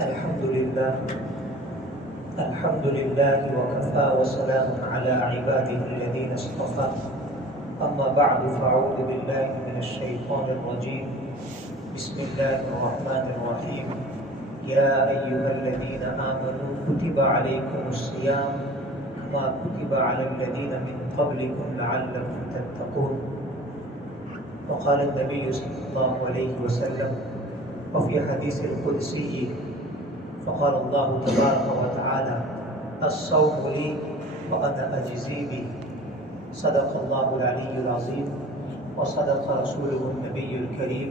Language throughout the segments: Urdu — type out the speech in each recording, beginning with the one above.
الحمد لله وكفى وسلام على عباده الذين اصطفى أما بعد فأعوذ بالله من الشيطان الرجيم بسم الله الرحمن الرحيم يا أيها الذين آمنوا كتب عليكم الصيام كما كتب على الذين من قبلكم لعلكم تتقون. وقال النبي صلى الله عليه وسلم وفي حديث القدسي فقال الله تبارك وتعالى الصوم لي وأنا أجزي به. صدق الله العلي العظيم وصدق رسوله النبي الكريم.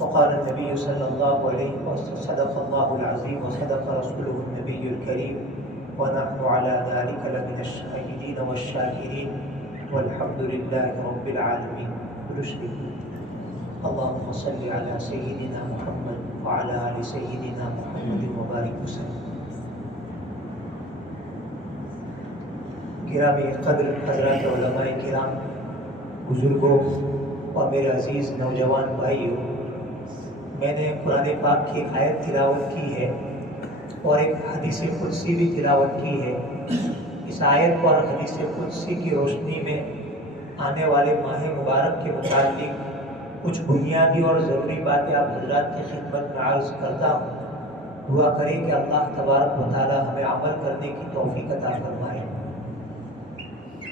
وقال النبي صلى الله عليه وسلم صدق الله العظيم وصدق رسوله النبي الكريم ونحن على ذلك لمن الشاهدين والشاكرين والحمد لله رب العالمين. اللهم صل على سيدنا محمد وعلى آل سيدنا محمد وبارك وسلم. گرامی قدر حضرات علماء کرام، بزرگوں اور میرے عزیز نوجوان بھائیوں، میں نے قرآن پاک کی آیت تلاوت کی ہے اور ایک حدیث قدسی بھی تلاوت کی ہے. اس آیت اور حدیث قدسی کی روشنی میں آنے والے ماہ مبارک کے متعلق کچھ بنیادی اور ضروری باتیں آپ حضرات کی خدمت میں عرض کرتا ہوں. دعا کریں کہ اللہ تبارک و تعالی ہمیں عمل کرنے کی توفیق عطا فرمائے.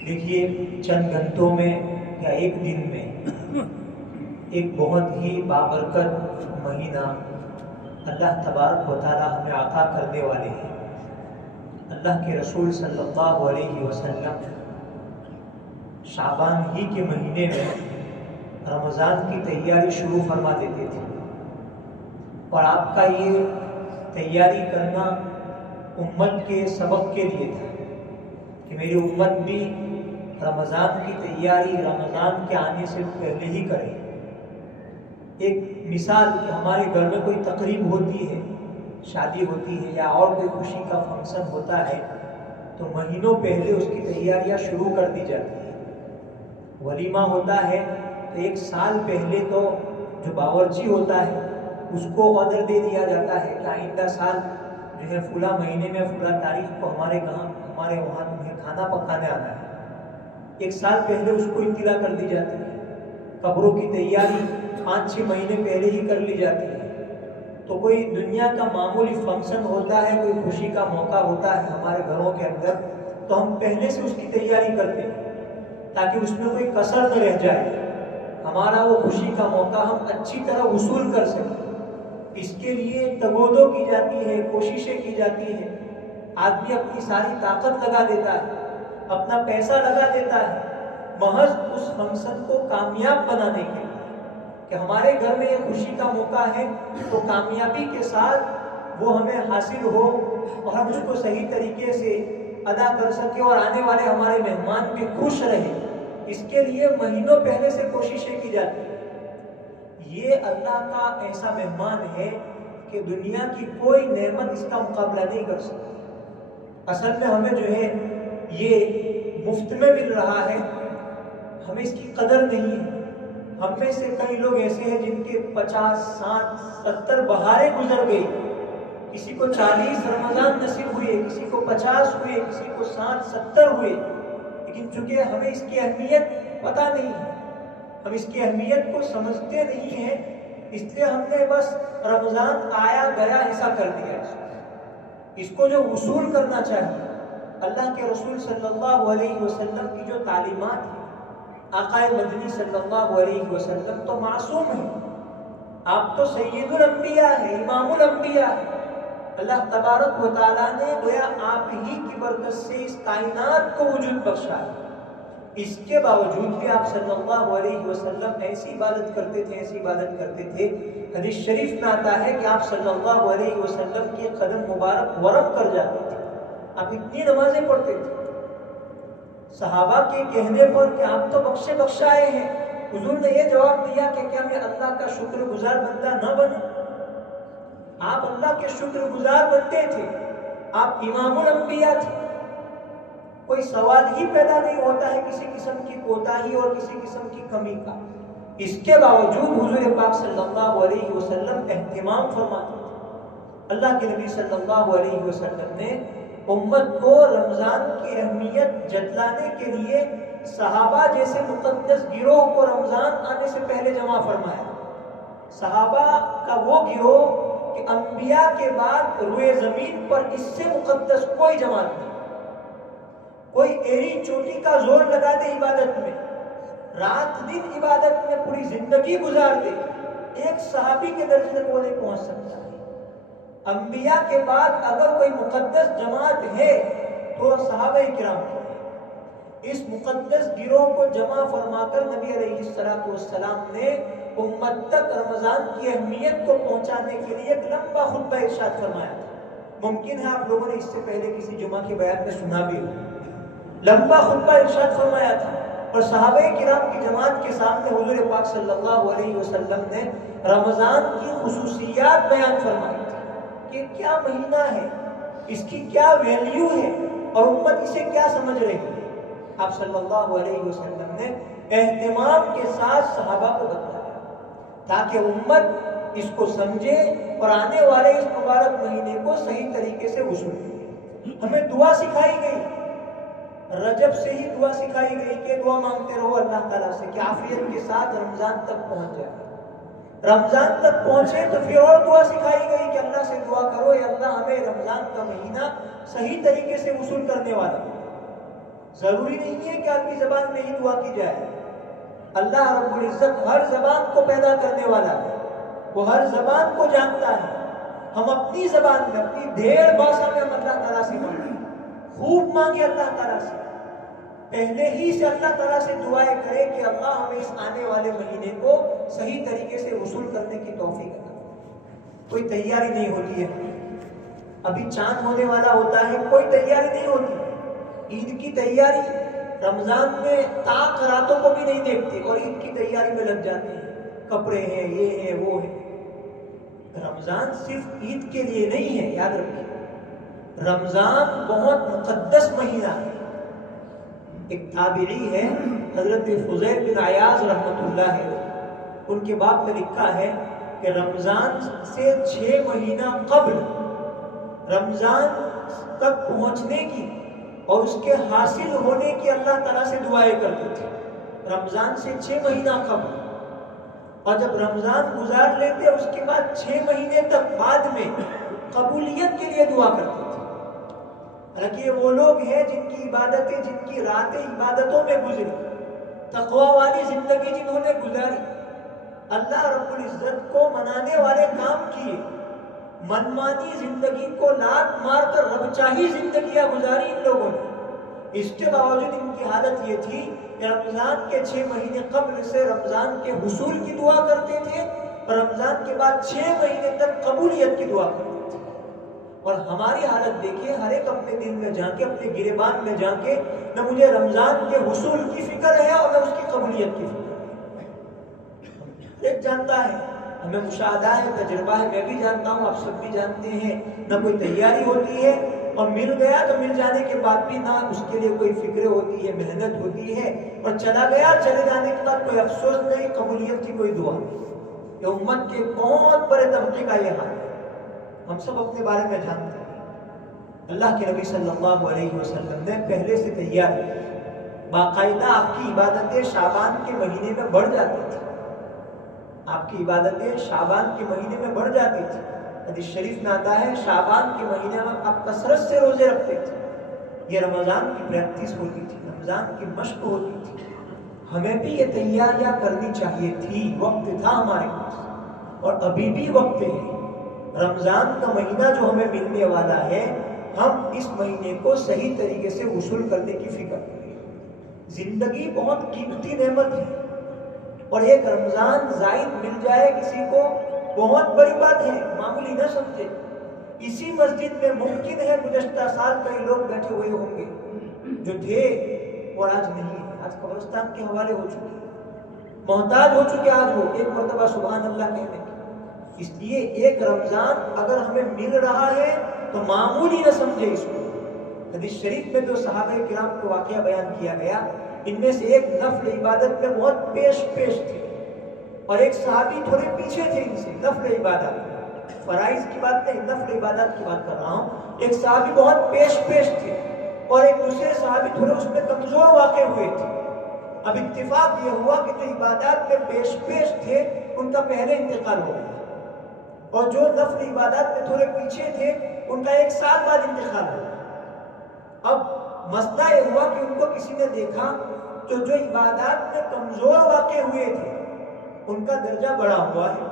دیکھیے، چند گھنٹوں میں یا ایک دن میں ایک بہت ہی بابرکت مہینہ اللہ تبارک و تعالی ہمیں عطا کرنے والے ہیں. اللہ کے رسول صلی اللہ علیہ وسلم شعبان ہی کے مہینے میں رمضان کی تیاری شروع فرما دیتے تھے، اور آپ کا یہ تیاری کرنا امت کے سبق کے لیے تھا کہ میری امت بھی رمضان کی تیاری رمضان کے آنے سے پہلے ہی کرے. ایک مثال کہ ہمارے گھر میں کوئی تقریب ہوتی ہے، شادی ہوتی ہے یا اور کوئی خوشی کا فنکشن ہوتا ہے تو مہینوں پہلے اس کی تیاریاں شروع کر دی جاتی ہیں. ولیمہ ہوتا ہے تو ایک سال پہلے تو جو باورچی ہوتا ہے اس کو آرڈر دے دیا جاتا ہے کہ آئندہ سال جو ہے فلاں مہینے میں فلاں تاریخ کو ہمارے وہاں تمہیں کھانا پکانے آنا ہے. ایک سال پہلے اس کو اطلاع کر دی جاتی ہے. قبروں کی تیاری 5-6 مہینے پہلے ہی کر لی جاتی ہے. تو کوئی دنیا کا معمولی فنکشن ہوتا ہے، کوئی خوشی کا موقع ہوتا ہے ہمارے گھروں کے اندر، تو ہم پہلے سے اس کی تیاری کرتے ہیں تاکہ اس میں کوئی کسر نہ رہ جائے، ہمارا وہ خوشی کا موقع ہم اچھی طرح وصول کر سکیں. اس کے لیے تگودو کی جاتی ہے، کوششیں کی جاتی ہے. آدمی اپنی ساری طاقت لگا دیتا ہے، اپنا پیسہ لگا دیتا ہے محض اس فنکشن کو کامیاب بنانے کے لیے کہ ہمارے گھر میں یہ خوشی کا موقع ہے تو کامیابی کے ساتھ وہ ہمیں حاصل ہو اور ہم اس کو صحیح طریقے سے ادا کر سکیں اور آنے والے ہمارے مہمان بھی خوش رہیں. اس کے لیے مہینوں پہلے سے کوششیں کی جاتی ہیں. یہ اللہ کا ایسا مہمان ہے کہ دنیا کی کوئی نعمت اس کا مقابلہ نہیں کر سکتی. اصل میں ہمیں جو ہے یہ مفت میں مل رہا ہے، ہمیں اس کی قدر نہیں ہے. ہم میں سے کئی لوگ ایسے ہیں جن کے 50 60 70 بہاریں گزر گئی. کسی کو 40 رمضان نصیب ہوئے، کسی کو 50 ہوئے، کسی کو 60 70 ہوئے، لیکن چونکہ ہمیں اس کی اہمیت پتہ نہیں ہے، ہم اس کی اہمیت کو سمجھتے نہیں ہیں، اس لیے ہم نے بس رمضان آیا گیا ایسا کر دیا. اس کو جو وصول کرنا چاہیے، اللہ کے رسول صلی اللہ علیہ وسلم کی جو تعلیمات ہیں، آقا مدنی صلی اللہ علیہ وسلم تو معصوم ہیں، آپ تو سید الانبیاء ہیں، امام الانبیاء ہیں. اللہ تبارک و تعالیٰ نے گویا آپ ہی کی برکت سے اس کائنات کو وجود بخشا ہے. اس کے باوجود بھی آپ صلی اللہ علیہ وسلم ایسی عبادت کرتے تھے. حدیث شریف میں آتا ہے کہ آپ صلی اللہ علیہ وسلم کے قدم مبارک ورم کر جاتے تھے. آپ اتنی نمازیں پڑھتے تھے. صحابہ کے کہنے پر کہ آپ تو بخشائے ہیں، حضور نے یہ جواب دیا کہ کیا میں اللہ کا شکر گزار بندہ نہ بنوں؟ آپ اللہ کے شکر گزار بنتے تھے، آپ امام الانبیاء تھے. کوئی سوال ہی پیدا نہیں ہوتا ہے کسی قسم کی کوتاہی اور کسی قسم کی کمی کا. اس کے باوجود حضور پاک صلی اللہ علیہ وسلم اہتمام فرماتے تھے. اللہ کے نبی صلی اللہ علیہ وسلم نے امت کو رمضان کی اہمیت جتلانے کے لیے صحابہ جیسے مقدس گروہ کو رمضان آنے سے پہلے جمع فرمایا. صحابہ کا وہ گروہ کہ انبیاء کے بعد روئے زمین پر اس سے مقدس کوئی جماعت نہیں. کوئی ایری چوٹی کا زور لگا دے عبادت میں، رات دن عبادت میں پوری زندگی گزار دے، ایک صحابی کے درجے تک وہ نہیں پہنچ سکتا. انبیاء کے بعد اگر کوئی مقدس جماعت ہے تو صحابہ کرام کی. اس مقدس گروہ کو جمع فرما کر نبی علیہ السلام نے امت تک رمضان کی اہمیت کو پہنچانے کے لیے ایک لمبا خطبہ ارشاد فرمایا تھا. ممکن ہے آپ لوگوں نے اس سے پہلے کسی جمعہ کے بیان میں سنا بھی ہو. لمبا خطبہ ارشاد فرمایا تھا اور صحابہ کرام کی جماعت کے سامنے حضور پاک صلی اللہ علیہ وسلم نے رمضان کی خصوصیات بیان فرمائی تھی کہ کیا مہینہ ہے، اس کی کیا ویلیو ہے اور امت اسے کیا سمجھ رہی ہے. آپ صلی اللہ علیہ وسلم نے اہتمام کے ساتھ صحابہ کو بتایا تاکہ امت اس کو سمجھے اور آنے والے اس مبارک مہینے کو صحیح طریقے سے وصول کرے. ہمیں دعا سکھائی گئی، رجب سے ہی دعا سکھائی گئی کہ دعا مانگتے رہو اللہ تعالیٰ سے کہ عافیت کے ساتھ رمضان تک پہنچ جائے. رمضان تک پہنچے تو پھر اور دعا سکھائی گئی کہ اللہ سے دعا کرو یا اللہ ہمیں رمضان کا مہینہ صحیح طریقے سے وصول کرنے والا. ضروری نہیں ہے کہ عربی زبان میں ہی دعا کی جائے. اللہ رب العزت ہر زبان کو پیدا کرنے والا ہے، وہ ہر زبان کو جانتا ہے. ہم اپنی زبان میں اپنی ڈھیر بھاشا میں ہم اللہ تعالیٰ سے مانگیں، خوب مانگے اللہ تعالیٰ سے. پہلے ہی سے اللہ تعالیٰ سے دعائیں کرے کہ اللہ ہمیں اس آنے والے مہینے کو صحیح طریقے سے وصول کرنے کی توفیق عطا. کوئی تیاری نہیں ہوتی ہے، ابھی چاند ہونے والا ہوتا ہے، کوئی تیاری نہیں ہوتی. عید کی تیاری رمضان میں تاک راتوں کو بھی نہیں دیکھتے اور عید کی تیاری میں لگ جاتے ہیں، کپڑے ہیں، یہ ہے، وہ ہے. رمضان صرف عید کے لیے نہیں ہے، یاد رکھیے. رمضان بہت مقدس مہینہ ہے. ایک تابعی ہے حضرت فضیل بن عیاض رحمۃ اللہ ہے، ان کے باب میں لکھا ہے کہ رمضان سے 6 مہینہ قبل رمضان تک پہنچنے کی اور اس کے حاصل ہونے کی اللہ تعالیٰ سے دعائیں کرتے تھے. رمضان سے 6 مہینہ قبل، اور جب رمضان گزار لیتے اس کے بعد 6 مہینے تک بعد میں قبولیت کے لیے دعا کرتے تھے. حالانکہ یہ وہ لوگ ہیں جن کی عبادتیں، جن کی راتیں عبادتوں میں گزری، تقوی والی زندگی جنہوں نے گزاری، اللہ رب العزت کو منانے والے کام کیے، منمانی زندگی کو لات مار کر رب چاہی زندگیاں گزاری ان لوگوں نے. اس کے باوجود ان کی حالت یہ تھی کہ رمضان کے 6 مہینے قبل سے رمضان کے حصول کی دعا کرتے تھے اور رمضان کے بعد 6 مہینے تک قبولیت کی دعا کرتے تھے. اور ہماری حالت دیکھیے، ہر ایک اپنے دل میں جا کے، اپنے گریبان میں جا کے، نہ مجھے رمضان کے حصول کی فکر ہے اور نہ اس کی قبولیت کی فکر ہے. ایک جانتا ہے، ہمیں مشاہدہ ہے، تجربہ ہے، میں بھی جانتا ہوں، آپ سب بھی جانتے ہیں. نہ کوئی تیاری ہوتی ہے اور مل گیا تو مل جانے کے بعد بھی نہ اس کے لیے کوئی فکر ہوتی ہے، محنت ہوتی ہے، اور چلا گیا، چلے جانے کے بعد کوئی افسوس نہیں، قبولیت کی کوئی دعا نہیں. یہ امت کے بہت بڑے طبقے کا یہ حال ہے. ہم سب اپنے بارے میں جانتے ہیں. اللہ کے نبی صلی اللہ علیہ وسلم نے پہلے سے تیار باقاعدہ آپ کی عبادتیں شعبان کے مہینے میں بڑھ جاتی تھی. آپ کی عبادتیں شعبان کے مہینے میں بڑھ جاتی تھی. حدیث شریف میں آتا ہے شعبان کے مہینے میں آپ کثرت سے روزے رکھتے تھے. یہ رمضان کی پریکٹس ہوتی تھی، رمضان کی مشق ہوتی تھی. ہمیں بھی یہ تیاریاں کرنی چاہیے تھی. وقت تھا ہمارے پاس اور ابھی بھی وقت ہے. رمضان کا مہینہ جو ہمیں ملنے والا ہے، ہم اس مہینے کو صحیح طریقے سے وصول کرنے کی فکر کریں. زندگی بہت قیمتی نعمت ہے اور ایک رمضان زائد مل جائے کسی کو بہت بڑی بات ہے، معمولی نہ سمجھے. اسی مسجد میں ممکن ہے گزشتہ سال کئی لوگ بیٹھے ہوئے ہوں گے جو تھے اور آج نہیں ہے، آج قبرستان کے حوالے ہو چکے، محتاج ہو چکے آج وہ ایک مرتبہ سبحان اللہ کہنے کی. اس لیے ایک رمضان اگر ہمیں مل رہا ہے تو معمولی نہ سمجھے اس کو. حدیث شریف میں جو صحابہ کرام کو واقعہ بیان کیا گیا، ان میں سے ایک نفل عبادت میں بہت پیش تھے اور ایک صحابی تھوڑے پیچھے تھے ان سے نفل عبادت. فرائض کی بات نہیں، نفل عبادات کی بات کر رہا ہوں. ایک صحابی بہت پیش تھے اور ایک دوسرے صحابی تھوڑے اس میں کمزور واقع ہوئے تھے. اب اتفاق یہ ہوا کہ جو عبادات میں پیش تھے ان کا پہلے انتقال ہو گیا، اور جو نفل عبادات میں تھوڑے پیچھے تھے ان کا 1 سال بعد انتقال ہو گیا. اب مسئلہ یہ ہوا کہ ان کو کسی نے دیکھا جو عبادات میں کمزور واقع ہوئے تھے ان کا درجہ بڑا ہوا ہے،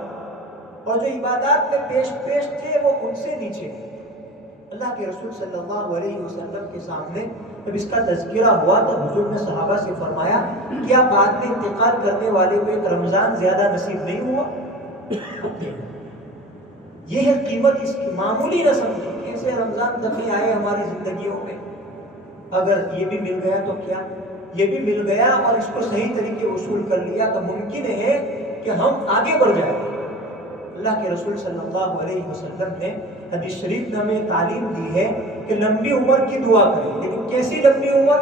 اور جو عبادات میں پیش تھے وہ ان سے نیچے تھے. اللہ کے رسول صلی اللہ علیہ وسلم کے سامنے جب اس کا تذکرہ ہوا تو حضور نے صحابہ سے فرمایا کیا بعد میں انتقال کرنے والے کو ایک رمضان زیادہ نصیب نہیں ہوا؟ یہ ہے قیمت اس کی. معمولی نہ سمجھیں ایسے رمضان دفعے آئے ہماری زندگیوں میں، اگر یہ بھی مل گیا تو کیا، یہ بھی مل گیا اور اس کو صحیح طریقے وصول کر لیا تو ممکن ہے کہ ہم آگے بڑھ جائیں. اللہ کے رسول صلی اللہ علیہ وسلم نے حدیث شریف میں ہمیں تعلیم دی ہے کہ لمبی عمر کی دعا کریں، لیکن کیسی لمبی عمر؟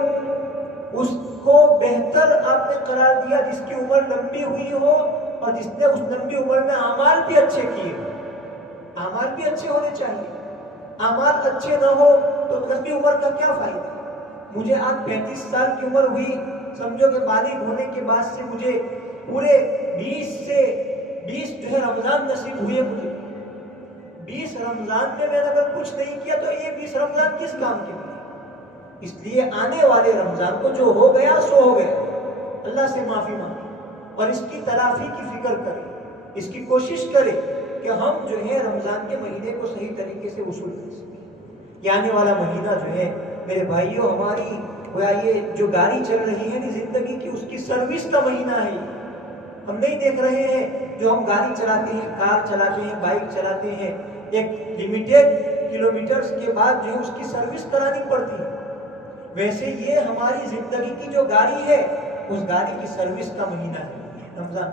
اس کو بہتر آپ نے قرار دیا جس کی عمر لمبی ہوئی ہو اور جس نے اس لمبی عمر میں اعمال بھی اچھے کیے. اعمال بھی اچھے ہونے چاہیے. اعمال اچھے نہ ہو تو لمبی عمر کا کیا فائدہ؟ مجھے آج 35 سال کی عمر ہوئی، سمجھو کہ بالغ ہونے کے بعد سے مجھے پورے 20 جو ہے رمضان نصیب ہوئے. مجھے 20 رمضان میں نے اگر کچھ نہیں کیا تو یہ 20 رمضان کس کام کے لیے؟ اس لیے آنے والے رمضان کو جو ہو گیا سو ہو گیا، اللہ سے معافی مانگے اور اس کی تلافی کی فکر کرے، اس کی کوشش کرے کہ ہم جو ہے رمضان کے مہینے کو صحیح طریقے سے وصول کر سکیں. یہ آنے والا مہینہ جو ہے میرے بھائیوں ہماری گویا یہ جو گاڑی چل رہی ہے نا زندگی کی اس کی سروس کا مہینہ ہے. ہم نہیں دیکھ رہے ہیں جو ہم گاڑی چلاتے ہیں، کار چلاتے ہیں، بائک چلاتے ہیں، ایک لمیٹڈ کلومیٹرز کے بعد جو ہے اس کی سروس کرانی پڑتی ہے. ویسے یہ ہماری زندگی کی جو گاڑی ہے اس گاڑی کی سروس کا مہینہ ہے رمضان.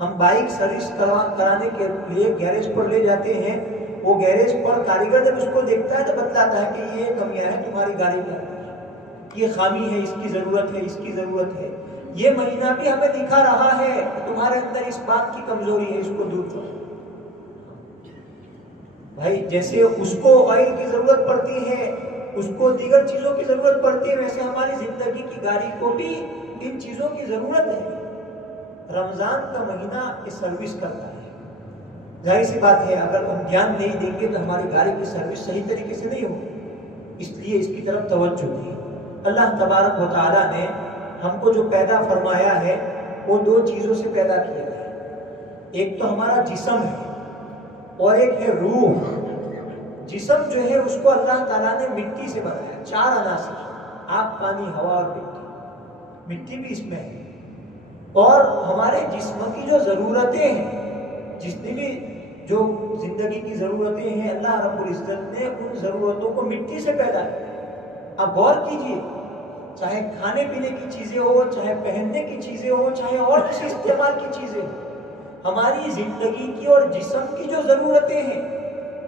ہم بائک سروس کرانے کے لیے گیریج پر لے جاتے ہیں، وہ گیریج پر کاریگر جب اس کو دیکھتا ہے تو بتلاتا ہے کہ یہ کمیاں ہیں تمہاری گاڑی میں، یہ خامی ہے، اس کی ضرورت ہے، اس کی ضرورت ہے. یہ مہینہ بھی ہمیں دکھا رہا ہے کہ تمہارے اندر اس بات کی کمزوری ہے، اس کو دور کرو. بھائی جیسے اس کو آئل کی ضرورت پڑتی ہے، اس کو دیگر چیزوں کی ضرورت پڑتی ہے، ویسے ہماری زندگی کی گاڑی کو بھی ان چیزوں کی ضرورت ہے. رمضان کا مہینہ اس سروس کرتا ہے. ظاہر سی بات ہے اگر ہم دھیان نہیں دیں گے تو ہماری گاڑی کی سروس صحیح طریقے سے نہیں ہوگی. اس لیے اس کی طرف توجہ دی. اللہ تبارک و تعالیٰ نے ہم کو جو پیدا فرمایا ہے وہ 2 چیزوں سے پیدا کیا ہے. ایک تو ہمارا جسم ہے اور ایک ہے روح. جسم جو ہے اس کو اللہ تعالیٰ نے مٹی سے بنایا، 4 عناصر، آگ، پانی، ہوا اور مٹی. مٹی بھی اس میں ہے. اور ہمارے جسم کی جو ضرورتیں ہیں، جتنی بھی جو زندگی کی ضرورتیں ہیں، اللہ رب العزت نے ان ضرورتوں کو مٹی سے پیدا کیا. اب غور کیجئے، چاہے کھانے پینے کی چیزیں ہو، چاہے پہننے کی چیزیں ہو، چاہے اور کسی استعمال کی چیزیں ہو، ہماری زندگی کی اور جسم کی جو ضرورتیں ہیں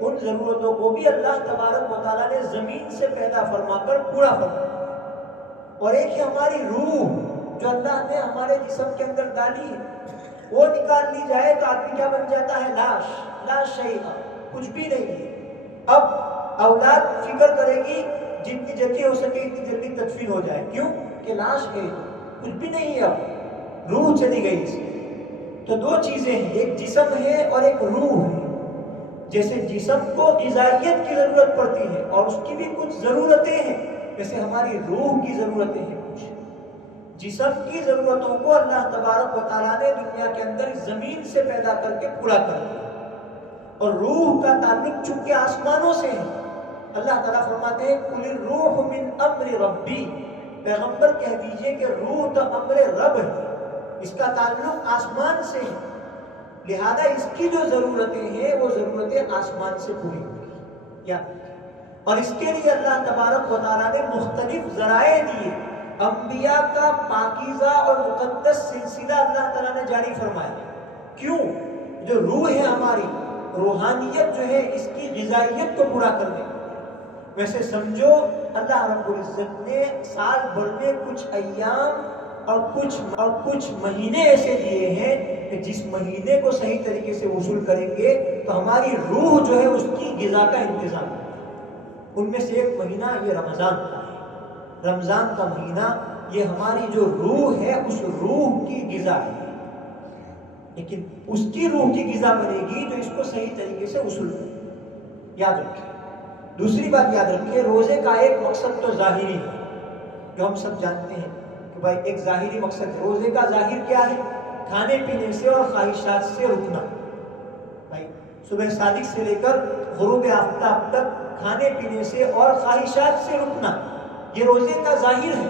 ان ضرورتوں کو بھی اللہ تبارک و تعالیٰ نے زمین سے پیدا فرما کر پورا فرمایا. اور ایک ہے ہماری روح جو اللہ نے ہمارے جسم کے اندر ڈالی ہے. وہ نکال لی جائے تو آدمی کیا بن جاتا ہے؟ لا شیء، کچھ بھی نہیں ہے. اب اولاد فکر کرے گی جتنی جلدی ہو سکے اتنی جلدی تدفین ہو جائے. کیوں کہ لاش ہے، کچھ بھی نہیں ہے. اب روح چلی گئی اس میں. تو 2 چیزیں ہیں، ایک جسم ہے اور ایک روح ہے. جیسے جسم کو غذائیت کی ضرورت پڑتی ہے اور اس کی بھی کچھ ضرورتیں ہیں، ویسے ہماری روح کی ضرورتیں ہیں. کچھ جسم کی ضرورتوں کو اللہ تبارک و تعالیٰ نے دنیا کے اندر زمین سے پیدا کر کے پورا کر دیا. اور روح کا تعلق چونکہ آسمانوں سے ہے. اللہ تعالیٰ فرماتے ہیں قُلِ الرُّوحُ مِنْ أَمْرِ رَبِّي، پیغمبر کہہ دیجئے کہ روح تو امر رب ہے، اس کا تعلق آسمان سے ہے. لہذا اس کی جو ضرورتیں ہیں وہ ضرورتیں آسمان سے پوری ہوئی. اور اس کے لیے اللہ تبارک و تعالیٰ نے مختلف ذرائع دیے. انبیاء کا پاکیزہ اور مقدس سلسلہ اللہ تعالیٰ نے جاری فرمایا. کیوں؟ جو روح ہے ہماری روحانیت جو ہے اس کی غذائیت کو پورا کرنے. ویسے سمجھو اللہ رب العزت نے سال بھر میں کچھ ایام اور کچھ مہینے ایسے دیے ہیں کہ جس مہینے کو صحیح طریقے سے وصول کریں گے تو ہماری روح جو ہے اس کی غذا کا انتظام ہے۔ ان میں سے ایک مہینہ یہ رمضان کا ہے۔ رمضان کا مہینہ یہ ہماری جو روح ہے اس روح کی غذا ہے، لیکن اس کی روح کی غذا بنے گی جو اس کو صحیح طریقے سے وصول کرے۔ یاد رکھیں، دوسری بات یاد رکھیں، روزے کا ایک مقصد تو ظاہری ہے جو ہم سب جانتے ہیں کہ بھائی ایک ظاہری مقصد ہے۔ روزے کا ظاہر کیا ہے؟ کھانے پینے سے اور خواہشات سے رکنا۔ بھائی صبح صادق سے لے کر غروب آفتاب تک کھانے پینے سے اور خواہشات سے رکنا، یہ روزے کا ظاہر ہے۔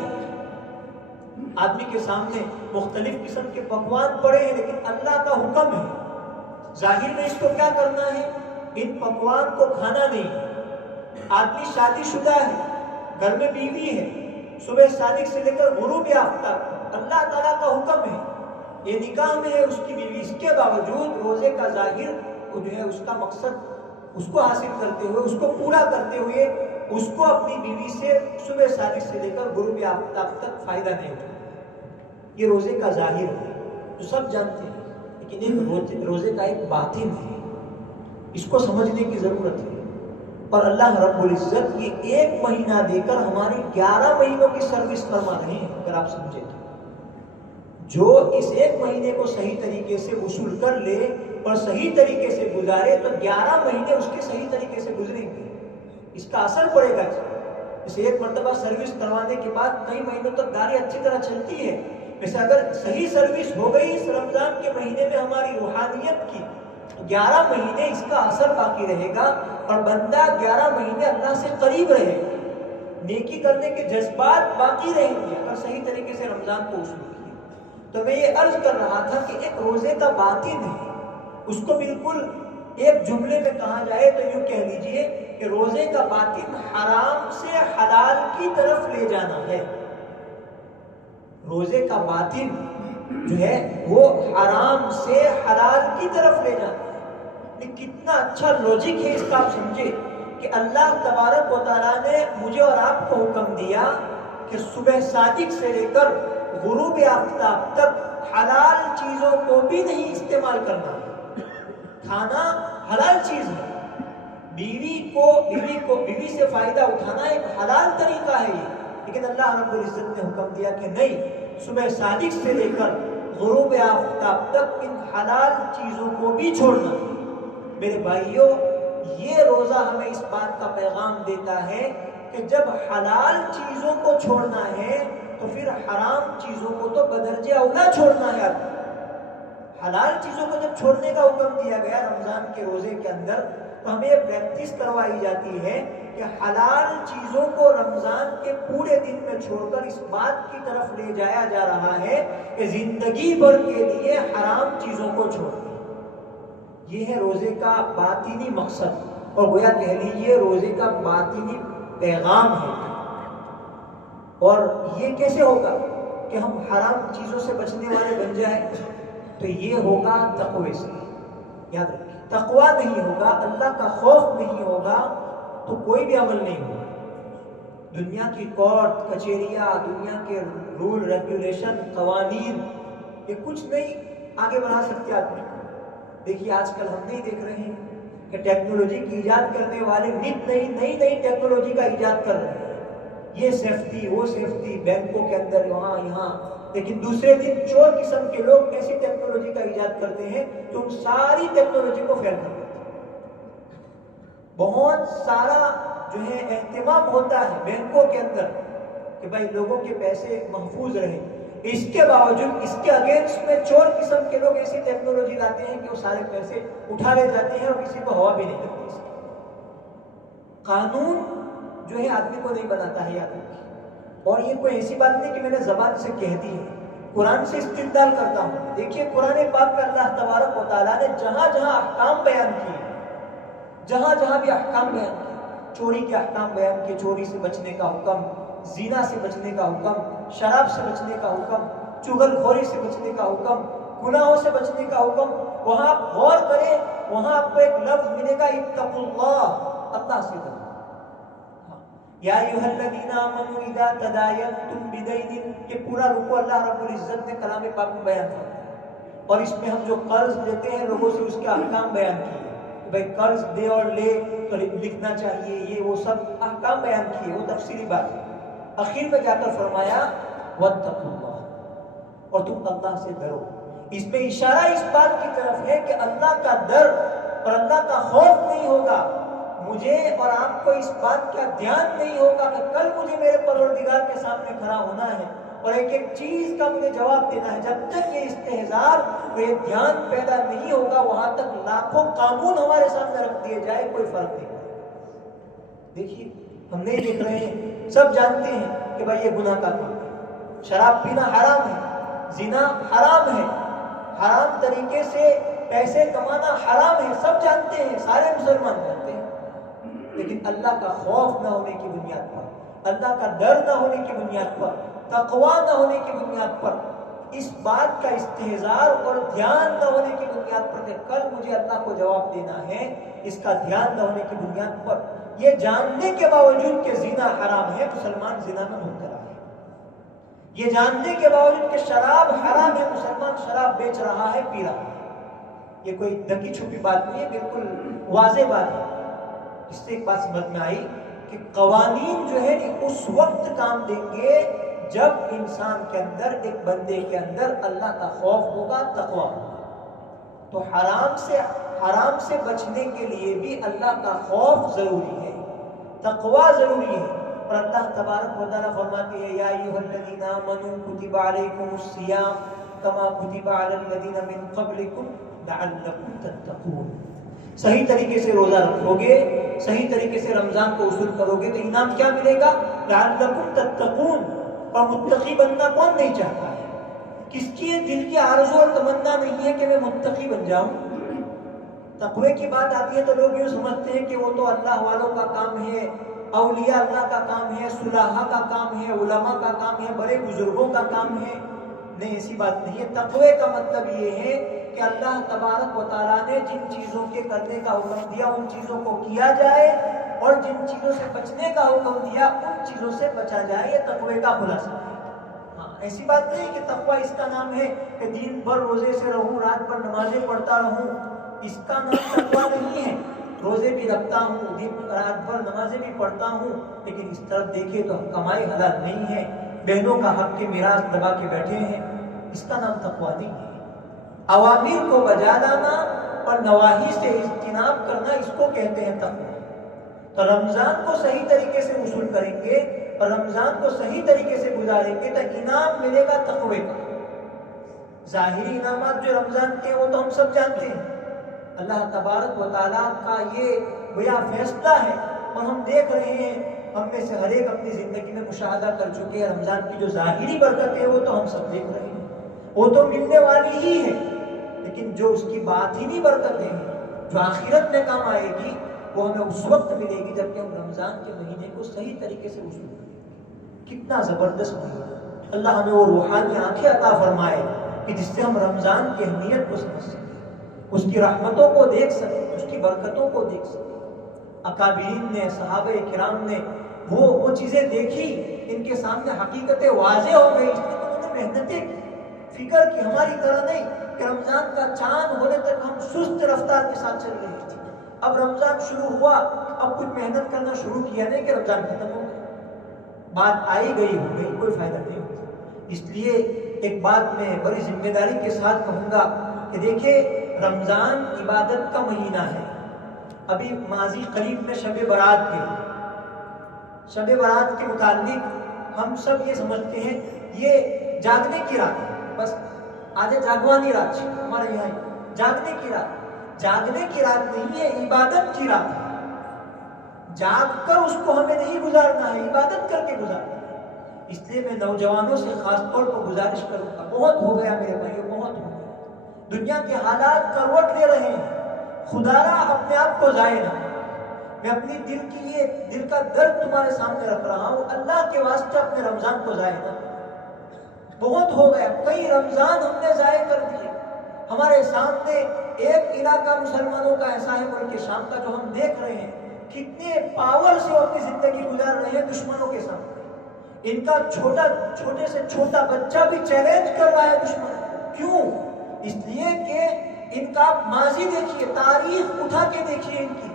آدمی کے سامنے مختلف قسم کے پکوان پڑے ہیں لیکن اللہ کا حکم ہے ظاہر میں اس کو کیا کرنا ہے؟ ان پکوان کو کھانا نہیں ہے۔ آدمی شادی شدہ ہے، گھر میں بیوی ہے، صبح صادق سے لے کر غروب آفتاب اللہ تعالیٰ کا حکم ہے، یہ نکاح میں ہے اس کی بیوی، اس کے باوجود روزے کا ظاہر جو ہے اس کا مقصد اس کو حاصل کرتے ہوئے، اس کو پورا کرتے ہوئے، اس کو اپنی بیوی سے صبح صادق سے لے کر غروب آفتاب تک فائدہ نہیں ہوتا، یہ روزے کا ظاہر ہے جو سب جانتے ہیں۔ لیکن ایک روزے کا ایک باطن ہے، اس کو سمجھنے کی ضرورت ہے۔ اور اللہ رب العزت یہ ایک مہینہ دے کر ہماری 11 مہینوں کی سروس فرما رہے ہیں۔ اگر آپ سمجھیں تو جو اس ایک مہینے کو صحیح طریقے سے وصول کر لے اور صحیح طریقے سے گزارے تو 11 مہینے اس کے صحیح طریقے سے گزریں گے، اس کا اثر پڑے گا۔ اسے ایک مرتبہ سروس کروانے کے بعد کئی مہینوں تک گاڑی اچھی طرح چلتی ہے، ویسے اگر صحیح سروس ہو گئی اس رمضان کے مہینے میں ہماری روحانیت کی، 11 مہینے اس کا اثر باقی رہے گا اور بندہ 11 مہینے اللہ سے قریب رہے گا، نیکی کرنے کے جذبات باقی رہیں گے اگر صحیح طریقے سے رمضان کو وصول کیا۔ تو میں یہ عرض کر رہا تھا کہ ایک روزے کا باطن ہے، اس کو بالکل ایک جملے میں کہا جائے تو یوں کہہ لیجئے کہ روزے کا باطن حرام سے حلال کی طرف لے جانا ہے۔ روزے کا باطن جو ہے وہ حرام سے حلال کی طرف لے جانا ہے۔ کتنا اچھا لوجک ہے اس کا، آپ سمجھے کہ اللہ تبارک و تعالیٰ نے مجھے اور آپ کو حکم دیا کہ صبح صادق سے لے کر غروب آفتاب تک حلال چیزوں کو بھی نہیں استعمال کرنا۔ کھانا حلال چیز ہے، بیوی سے فائدہ اٹھانا ایک حلال طریقہ ہے یہ، لیکن اللہ رب العزت نے حکم دیا کہ نہیں، صبح صادق سے لے کر غروب آفتاب تک ان حلال چیزوں کو بھی چھوڑنا۔ میرے بھائیوں، یہ روزہ ہمیں اس بات کا پیغام دیتا ہے کہ جب حلال چیزوں کو چھوڑنا ہے تو پھر حرام چیزوں کو تو بدرجہ اولا چھوڑنا ہے۔ حلال چیزوں کو جب چھوڑنے کا حکم دیا گیا رمضان کے روزے کے اندر تو ہمیں یہ پریکٹس کروائی جاتی ہے کہ حلال چیزوں کو رمضان کے پورے دن میں چھوڑ کر اس بات کی طرف لے جایا جا رہا ہے کہ زندگی بھر کے لیے حرام چیزوں کو چھوڑ دیں۔ یہ ہے روزے کا باطنی مقصد، اور گویا کہہ لیجیے روزے کا باطنی پیغام ہے۔ اور یہ کیسے ہوگا کہ ہم حرام چیزوں سے بچنے والے بن جائیں؟ تو یہ ہوگا تقوی سے۔ یاد رکھیں، تقوی نہیں ہوگا، اللہ کا خوف نہیں ہوگا تو کوئی بھی عمل نہیں ہوگا۔ دنیا کی کورٹ کچہریاں، دنیا کے رول ریگولیشن، قوانین، یہ کچھ نہیں آگے بڑھا سکتے آدمی کو۔ دیکھیے آج کل ہم نہیں دیکھ رہے ہیں کہ ٹیکنالوجی کی ایجاد کرنے والے نئی ٹیکنالوجی کا ایجاد کر رہے ہیں، یہ سیفٹی وہ سیفٹی بینکوں کے اندر وہاں یہاں، لیکن دوسرے دن چور قسم کے لوگ ایسی ٹیکنالوجی کا ایجاد کرتے ہیں جو ان ساری ٹیکنالوجی کو فیل کر دیتے ہیں۔ بہت سارا جو ہے اہتمام ہوتا ہے بینکوں کے اندر کہ بھائی لوگوں کے پیسے محفوظ رہیں، اس کے باوجود اس کے اگینسٹ میں چور قسم کے لوگ ایسی ٹیکنالوجی لاتے ہیں کہ وہ سارے پیسے اٹھا لے جاتے ہیں اور کسی کو ہوا بھی نہیں کرتے۔ اس قانون جو ہے آدمی کو نہیں بناتا ہے، یاد رکھیے۔ اور یہ کوئی ایسی بات نہیں کہ میں نے زبان سے کہہ دی ہے، قرآن سے استدلال کرتا ہوں۔ دیکھیے قرآن پاک میں اللہ تبارک و تعالیٰ نے جہاں جہاں احکام بیان کیے، جہاں جہاں بھی احکام بیان کیے، چوری کے احکام بیان کیے، چوری سے بچنے کا حکم، زنا سے بچنے کا حکم، شراب سے بچنے کا حکم، چغل خوری سے بچنے کا حکم، گناہوں سے بچنے کا حکم، وہاں آپ غور کریں، وہاں آپ کو ایک لفظ ملے گا اتقوا اللہ، اللہ سے ڈرو۔ یا ایھا الذین آمنوا اذا تداینتم بدین، یہ پورا رکوع اللہ رب العزت نے کلام پاک میں بیان کیا، اور اس میں ہم جو قرض لیتے ہیں لوگوں سے اس کے احکام بیان کیے، کہ بھائی قرض دے اور لے تو لکھنا چاہیے، یہ وہ سب احکام بیان کیے، وہ تفصیلی بات ہے۔ اخیر میں جا کر فرمایا واتقوا اللہ، اور تم اللہ سے ڈرو۔ اس میں اشارہ اس بات کی طرف ہے کہ اللہ کا ڈر اور اللہ کا خوف نہیں ہوگا، مجھے اور آپ کو اس بات کا دھیان نہیں ہوگا کہ کل مجھے میرے پروردگار کے سامنے کھڑا ہونا ہے اور ایک ایک چیز کا مجھے جواب دینا ہے۔ جب تک یہ استحضار اور یہ دھیان پیدا نہیں ہوگا، وہاں تک لاکھوں قانون ہمارے سامنے رکھ دیے جائے کوئی فرق نہیں پڑے۔ دیکھیے ہم نہیں دیکھ رہے ہیں، سب جانتے ہیں کہ بھائی یہ گناہ کا کام ہے، شراب پینا حرام ہے، زنا حرام ہے، حرام طریقے سے پیسے کمانا حرام ہے، سب جانتے ہیں، سارے مسلمان جانتے ہیں۔ لیکن اللہ کا خوف نہ ہونے کی بنیاد پر، اللہ کا ڈر نہ ہونے کی بنیاد پر، تقویٰ نہ ہونے کی بنیاد پر، اس بات کا استحضار اور دھیان نہ ہونے کی بنیاد پر کہ کل مجھے اللہ کو جواب دینا ہے، اس کا دھیان نہ ہونے کی بنیاد پر، یہ جاننے کے باوجود کہ زنا حرام ہے، مسلمان زنا میں مبتلا ہے، یہ جاننے کے باوجود کہ شراب حرام ہے، مسلمان شراب بیچ رہا ہے، پی رہا ہے۔ یہ کوئی ڈھکی چھپی بات نہیں ہے، بالکل واضح بات ہے۔ اس سے ایک بات سمجھ میں آئی کہ قوانین جو ہے اس وقت کام دیں گے جب انسان کے اندر، ایک بندے کے اندر اللہ کا خوف ہوگا، تقویٰ ہوگا۔ تو حرام سے بچنے کے لیے بھی اللہ کا خوف ضروری ہے، تقویٰ ضروری ہے۔ اور اللہ تبارک و تعالیٰ فرماتے ہیں یا ایھا الذین آمنوا کتب علیکم الصیام کما کتب علی الذین من قبلکم لعلکم تتقون۔ صحیح طریقے سے روزہ رکھو گے، صحیح طریقے سے رمضان کو وصول کرو گے تو انعام کیا ملے گا؟ لعلکم تتقون۔ اور متقی بننا کون نہیں چاہتا ہے؟ کس کی دل کی آرزو اور تمنا نہیں ہے کہ میں متقی بن جاؤں؟ تقوی کی بات آتی ہے تو لوگ یوں سمجھتے ہیں کہ وہ تو اللہ والوں کا کام ہے، اولیاء اللہ کا کام ہے، صلحاء کا کام ہے، علماء کا کام ہے، بڑے بزرگوں کا کام ہے۔ نہیں، ایسی بات نہیں ہے۔ تقوی کا مطلب یہ ہے کہ اللہ تبارک و تعالیٰ نے جن چیزوں کے کرنے کا حکم دیا ان چیزوں کو کیا جائے، اور جن چیزوں سے بچنے کا حکم دیا ان چیزوں سے بچا جائے۔ یہ تقوی کا خلاصہ ہے۔ ہاں، ایسی بات نہیں کہ تقوی اس کا نام ہے کہ دن بھر روزے سے رہوں، رات بھر نمازیں پڑھتا رہوں، اس کا نام تقوی نہیں ہے۔ روزے بھی رکھتا ہوں، دن رات بھر نمازیں بھی پڑھتا ہوں، لیکن اس طرف دیکھے تو کمائی حلال نہیں ہے، بہنوں کا حق کے میراث دبا کے بیٹھے ہیں، اس کا نام تقوی نہیں ہے۔ اوامر کو بجا لانا اور نواہی سے اجتناب کرنا، اس کو کہتے ہیں تقوی۔ تو رمضان کو صحیح طریقے سے وصول کریں گے اور رمضان کو صحیح طریقے سے گزاریں گے تو انعام ملے گا تقوی کا۔ ظاہری انعامات جو رمضان کے وہ تو ہم سب جانتے ہیں، اللہ تبارک و تعالیٰ کا یہ گویا فیصلہ ہے، اور ہم دیکھ رہے ہیں، ہم میں سے ہر ایک اپنی زندگی میں مشاہدہ کر چکے ہیں۔ رمضان کی جو ظاہری برکت ہے وہ تو ہم سب دیکھ رہے ہیں، وہ تو ملنے والی ہی ہے، لیکن جو اس کی باطنی برکتیں ہیں جو آخرت میں کام آئے گی وہ ہمیں اس وقت ملے گی جب کہ ہم رمضان کے مہینے کو صحیح طریقے سے وصول کریں گے۔ کتنا زبردست مہینہ! اللہ ہمیں وہ روحانی آنکھیں عطا فرمائے کہ جس سے ہم رمضان کی اہمیت کو سمجھ سکیں، اس کی رحمتوں کو دیکھ سکیں، اس کی برکتوں کو دیکھ سکیں۔ اکابرین نے، صحابہ کرام نے وہ چیزیں دیکھی، ان کے سامنے حقیقتیں واضح ہو گئی، اس لیے انہوں نے محنتیں کی، فکر کی، ہماری طرح نہیں کہ رمضان کا چاند ہونے تک ہم سست رفتار کے ساتھ چل رہے تھے۔ اب رمضان شروع ہوا، اب کچھ محنت کرنا شروع کیا نہیں کہ رمضان ختم ہو گیا، بات آئی گئی ہو گئی، کوئی فائدہ نہیں ہوتا۔ اس لیے ایک بات میں بڑی ذمہ داری کے ساتھ کہوں گا کہ دیکھیں، رمضان عبادت کا مہینہ ہے۔ ابھی ماضی قریب میں شب برات کے متعلق ہم سب یہ سمجھتے ہیں یہ جاگنے کی رات ہے، بس آج جاگوانی رات ہے ہمارے یہاں، جاگنے کی رات نہیں ہے، عبادت کی رات ہے۔ جاگ کر اس کو ہمیں نہیں گزارنا ہے، عبادت کر کے گزارنا ہے۔ اس لیے میں نوجوانوں سے خاص طور پر گزارش کروں گا، بہت ہو گیا میرے بھائیوں، بہت ہو گیا، دنیا کے حالات کروٹ لے رہے ہیں، خدا را اپنے آپ کو ضائع نہ۔ میں اپنی دل کا درد تمہارے سامنے رکھ رہا ہوں، اللہ کے واسطے اپنے رمضان کو ضائع نہ۔ بہت ہو گیا، کئی رمضان ہم نے ضائع کر دیے۔ ہمارے سامنے ایک علاقہ مسلمانوں کا ایسا ہے ملک شام کا جو ہم دیکھ رہے ہیں کتنے پاور سے وہ اپنی زندگی گزار رہے ہیں دشمنوں کے سامنے. ان کا چھوٹے سے چھوٹا بچہ بھی چیلنج کر رہا ہے دشمن کو. کیوں؟ اس لیے کہ ان کا ماضی دیکھیے، تاریخ اٹھا کے دیکھیے، ان کی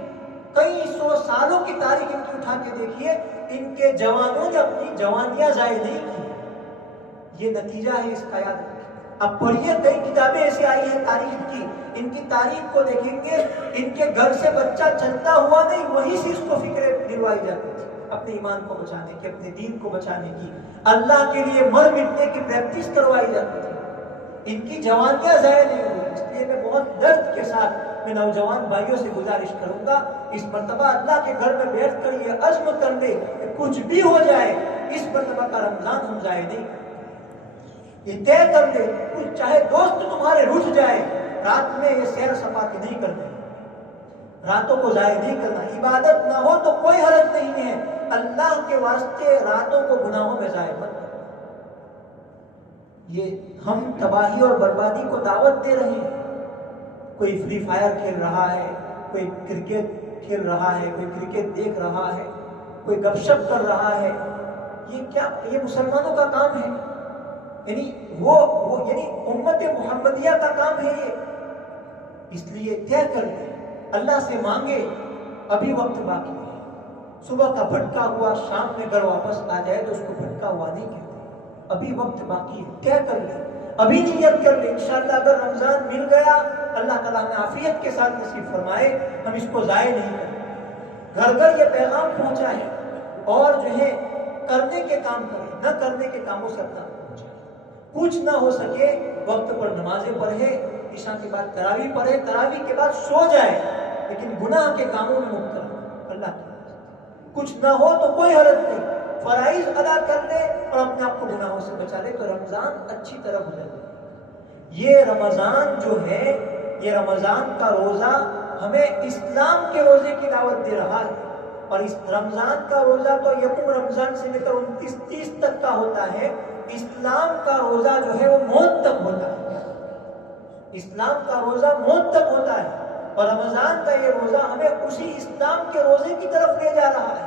کئی سو سالوں کی تاریخ ان کی اٹھا کے دیکھیے، ان کے جوانوں نے اپنی جوانیاں ضائع نہیں کی. یہ نتیجہ ہے اس کا، یاد رکھیے. اب پڑھیے، کئی کتابیں ایسی آئی ہیں تاریخ کی، ان کی تاریخ کو دیکھیں گے، ان کے گھر سے بچہ چلتا ہوا نہیں، وہیں سے اس کو فکریں دلوائی جاتی تھی اپنے ایمان کو بچانے کی، اپنے دین کو بچانے کی، اللہ کے لیے مر مٹنے کی پریکٹس کروائی جاتی تھی. ان کی جوانیاں ضائع نہیں ہوئی. اس لیے میں بہت درد کے ساتھ میں نوجوان بھائیوں سے گزارش کروں گا، اس مرتبہ اللہ کے گھر میں بیٹھ کر یہ عزم کر لے کہ کچھ بھی ہو جائے اس مرتبہ کا رمضان ہم ضائع نہیں کریں. یہ طے کر لے، کچھ چاہے دوست تمہارے رٹھ جائے، رات میں یہ سیر سپاٹے نہیں کرنا، راتوں کو ضائع نہیں کرنا. عبادت نہ ہو تو کوئی حرج نہیں ہے، اللہ کے واسطے راتوں کو گناہوں میں ضائع مت کرنا. یہ ہم تباہی اور بربادی کو دعوت دے رہے ہیں. کوئی فری فائر کھیل رہا ہے، کوئی کرکٹ کھیل رہا ہے، کوئی کرکٹ دیکھ رہا ہے، کوئی گپ شپ کر رہا ہے. یہ کیا؟ یہ مسلمانوں کا کام ہے؟ یعنی وہ یعنی امت محمدیہ کا کام ہے یہ. اس لیے طے کر لیں، اللہ سے مانگے، ابھی وقت باقی ہے. صبح کا بھٹکا ہوا شام میں گھر واپس آ جائے تو اس کو بھٹکا ہوا نہیں کہتے. ابھی وقت باقی ہے، طے کر لیں، ابھی نیت کر لیں. انشاءاللہ اگر رمضان مل گیا، اللہ تعالیٰ ہمیں عافیت کے ساتھ نصیب فرمائے، ہم اس کو ضائع نہیں کریں. گھر گھر یہ پیغام پہنچائیں اور جو ہے کرنے کے کام کریں، نہ کرنے کے کاموں سے اپنا پہنچائیں. کچھ نہ ہو سکے وقت پر نمازیں پڑھے، عشاء کے بعد تراویح پڑھے، تراویح کے بعد سو جائے، لیکن گناہ کے کاموں میں مبتلا نہ. اللہ کی کچھ نہ ہو تو کوئی حرج نہیں، فرائض ادا کر لے اور اپنے آپ کو گناہوں سے بچا لے تو رمضان اچھی طرح گزر جائے. یہ رمضان جو ہے، یہ رمضان کا روزہ ہمیں اسلام کے روزے کی دعوت دے رہا ہے. اور اس رمضان کا روزہ تو یکم رمضان سے لے کر 29-30 تک کا ہوتا ہے. اسلام کا روزہ جو ہے وہ موت تک ہوتا ہے. اسلام کا روزہ موت تک ہوتا ہے، اور رمضان کا یہ روزہ ہمیں اسی اسلام کے روزے کی طرف لے جا رہا ہے.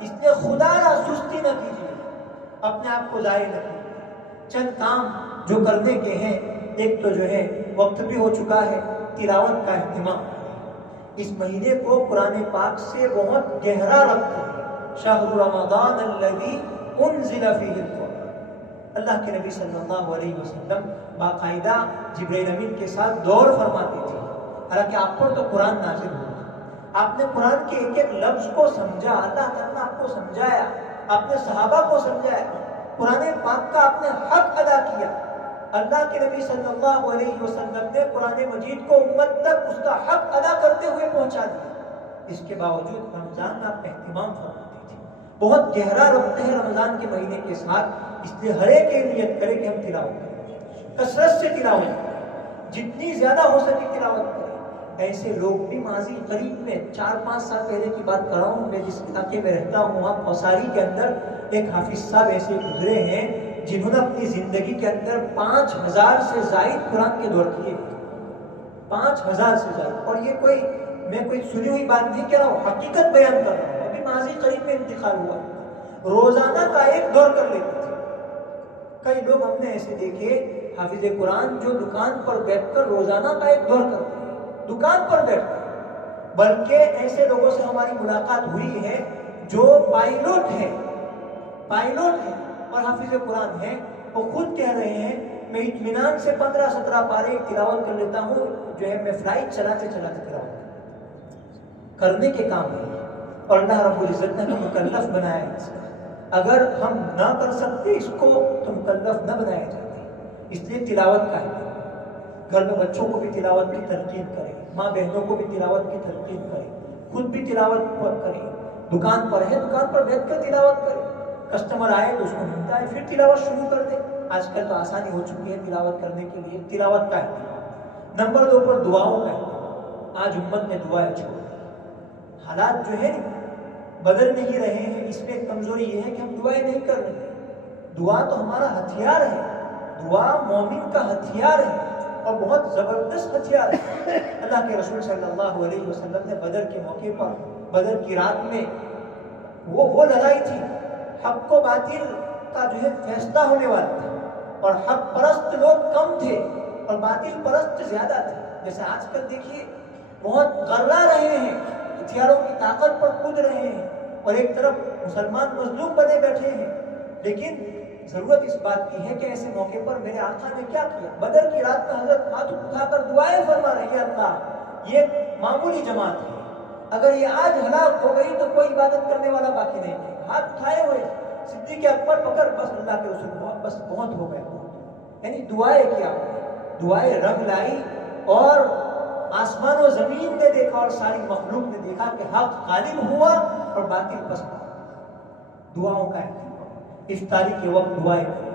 اس لیے خدا را سستی نہ کیجیے، اپنے آپ کو ضائع نہ کیجیے. چند کام جو کرنے کے ہیں، ایک تو جو ہے وقت بھی ہو چکا ہے، تلاوت کا اہتمام. اس مہینے کو قرآن پاک سے بہت گہرا ربط ہے. شہر رمضان الذی انزل فیہ القرآن. اللہ کے نبی صلی اللہ علیہ وسلم باقاعدہ جبرائیل امین کے ساتھ دور فرماتے تھے. حالانکہ آپ پر تو قرآن نازل ہوا، آپ نے قرآن کے ایک ایک لفظ کو سمجھا، اللہ تعالیٰ آپ کو سمجھایا، آپ نے صحابہ کو سمجھایا، قرآن پاک کا آپ نے حق ادا کیا. اللہ کے نبی صلی اللہ علیہ وسلم نے قرآن مجید کو امت تک اس کا حق ادا کرتے ہوئے پہنچا دیا. اس کے باوجود رمضان میں آپ اہتمام فرماتے تھے. بہت گہرا ربط ہے رمضان کے مہینے کے ساتھ. اس لیے ہر ایک یہ نیت کرے کہ ہم تلاوت کریں، کثرت سے تلاوت کریں، جتنی زیادہ ہو سکے تلاوت کریں. ایسے لوگ بھی ماضی قریب میں 4-5 سال پہلے کی بات کر رہا ہوں، میں جس علاقے میں رہتا ہوں وہاں کوساری کے اندر ایک حافظ صاحب ایسے گزرے ہیں جنہوں نے اپنی زندگی کے اندر 5000 سے زائد قرآن کے دور کیے. 5000 سے زائد. اور یہ میں کوئی سنی ہوئی بات نہیں کہہ رہا ہوں، حقیقت بیان کر رہا ہوں. ابھی ماضی قریب میں انتقال ہوا. روزانہ کا ایک دور کر لیتے تھے. کئی لوگ ہم نے ایسے دیکھے حافظ قرآن جو دکان پر بیٹھ کر روزانہ کا ایک دور کرتے ہیں، دکان پر بیٹھ کر. بلکہ ایسے لوگوں سے ہماری ملاقات ہوئی ہے جو پائلوٹ ہے اور حافظ قرآن ہے. وہ خود کہہ رہے ہیں میں اطمینان سے 15-17 پارے تلاوت کر لیتا ہوں، جو ہے میں فلائٹ چلاتے تلاوت کرنے کے کام ہے. اور اللہ رب العزت نے ہمیں مکلف بنایا ہے. اگر ہم نہ کر سکتے اس کو تو مکلف نہ بنایا جاتے. اس لیے تلاوت کا ہے. گھر میں بچوں کو بھی تلاوت کی تلقین کریں، ماں بہنوں کو بھی تلاوت کی تلقین کریں، خود بھی تلاوت کریں. دکان پر ہے، دکان پر بیٹھ کر تلاوت کریں. کسٹمر آئے تو اس کو ملتا ہے، پھر تلاوت شروع کر دیں. آج کل تو آسانی ہو چکی ہے تلاوت کرنے کے لیے. تلاوت کا ہے. نمبر 2 پر دعاؤں کا ہے. آج امت نے دعائیں چھوڑ. حالات جو ہے بدل نہیں رہے ہیں. اس میں کمزوری یہ ہے کہ ہم دعائیں نہیں کر رہے. دعا تو ہمارا ہتھیار ہے، دعا مومن کا ہتھیار ہے. اور بہت زبردست ہتھیار ہے۔ اللہ کے رسول صلی اللہ علیہ وسلم نے بدر کے موقع پر، بدر کی رات میں وہ لڑائی تھی، حق و باطل کا جو ہے فیصلہ ہونے والا تھا، اور حق پرست لوگ کم تھے اور باطل پرست زیادہ تھے۔ جیسے آج کل دیکھیے بہت غرا رہے ہیں، ہتھیاروں کی طاقت پر کود رہے ہیں، اور ایک طرف مسلمان مظلوم بنے بیٹھے ہیں۔ لیکن ضرورت اس بات کی ہے کہ ایسے موقع پر میرے آقا نے کیا کیا؟ بدر کی رات میں حضرت ہاتھ اٹھا کر دعائیں فرما رہے ہیں، اللہ یہ معمولی جماعت ہے، اگر یہ آج ہلاک ہو گئی تو کوئی عبادت کرنے والا باقی نہیں ہے۔ ہاتھ اٹھائے ہوئے صدیق اکبر پکڑ، بس اللہ کے رسول بس بہت ہو گئے، یعنی دعائیں کیا، دعائیں رنگ لائی، اور آسمان و زمین نے دیکھا اور ساری مخلوق نے دیکھا کہ حق غالب ہوا اور باطل پس پا۔ دعاؤں کا اہتمام، افطاری کے وقت دعائیں کریں،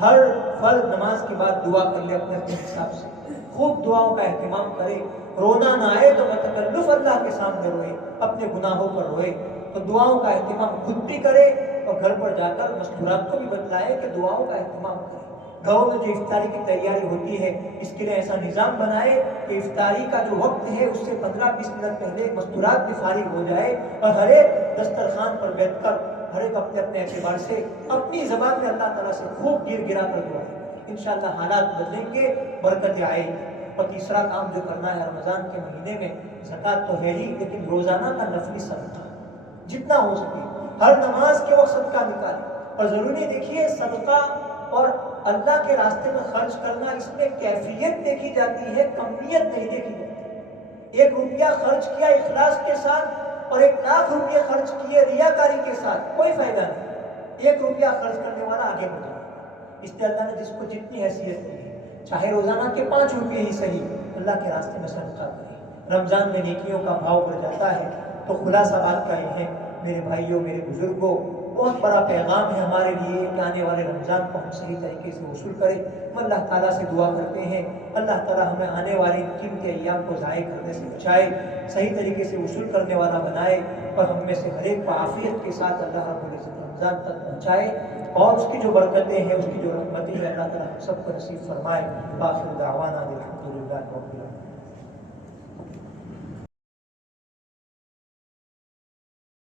ہر فرض نماز کے بعد دعا کر لے اپنے اپنے حساب سے، خوب دعاؤں کا اہتمام کرے، رونا نہ آئے تو بتکلف اللہ کے سامنے روئے، اپنے گناہوں پر روئے، تو دعاؤں کا اہتمام خود بھی کرے اور گھر پر جا کر مستورات کو بھی بتلائے کہ دعاؤں کا اہتمام کرے۔ گھروں میں جو افطاری کی تیاری ہوتی ہے اس کے لیے ایسا نظام بنائے کہ افطاری کا جو وقت ہے اس سے 15-20 منٹ پہلے مستورات بھی فارغ ہو جائے، اور ہر ایک دسترخوان پر بیٹھ کر ہر ایک اپنے اپنے اعتبار سے اپنی زبان میں اللہ تعالیٰ سے خوب گر گرا کر دعا کرے، انشاءاللہ حالات بدلیں گے، برکتیں آئیں گی۔ اور تیسرا کام جو کرنا ہے رمضان کے مہینے میں، زکوٰۃ تو ہے ہی، لیکن روزانہ کا نفلی صدقہ جتنا ہو سکے، ہر نماز کے وقت صدقہ نکالیں، اور ضروری دیکھیے صدقہ اور اللہ کے راستے میں خرچ کرنا، اس میں کیفیت دیکھی جاتی ہے، کمیت نہیں دیکھی جاتی۔ 1 روپیہ خرچ کیا اخلاص کے ساتھ اور 1 لاکھ روپیہ خرچ کیے ریاکاری کے ساتھ، کوئی فائدہ نہیں۔ 1 روپیہ خرچ کرنے والا آگے بڑھے، اس لیے اللہ نے جس کو جتنی حیثیت دی ہے، چاہے روزانہ کے 5 روپے ہی صحیح، اللہ کے راستے میں صدقہ کرے۔ رمضان میں نیکیوں کا بھاؤ بڑھ جاتا ہے۔ تو خلاصہ بات کا یہ ہے میرے بھائیوں، میرے بزرگوں، بہت بڑا پیغام ہے ہمارے لیے کہ آنے والے رمضان کو ہم صحیح طریقے سے وصول کریں۔ ہم اللہ تعالیٰ سے دعا کرتے ہیں اللہ تعالیٰ ہمیں آنے والے قیمتی ایام کو ضائع کرنے سے بچائے، صحیح طریقے سے وصول کرنے والا بنائے، اور ہم میں سے ہر ایک کو عافیت کے ساتھ اللہ رب العزت رمضان تک پہنچائے، اور اس کی جو برکتیں ہیں، اس کی جو رحمتیں ہیں، اللہ تعالیٰ ہم سب کو نصیب فرمائے۔ آخر دعوانا الحمدللہ رب العالمین۔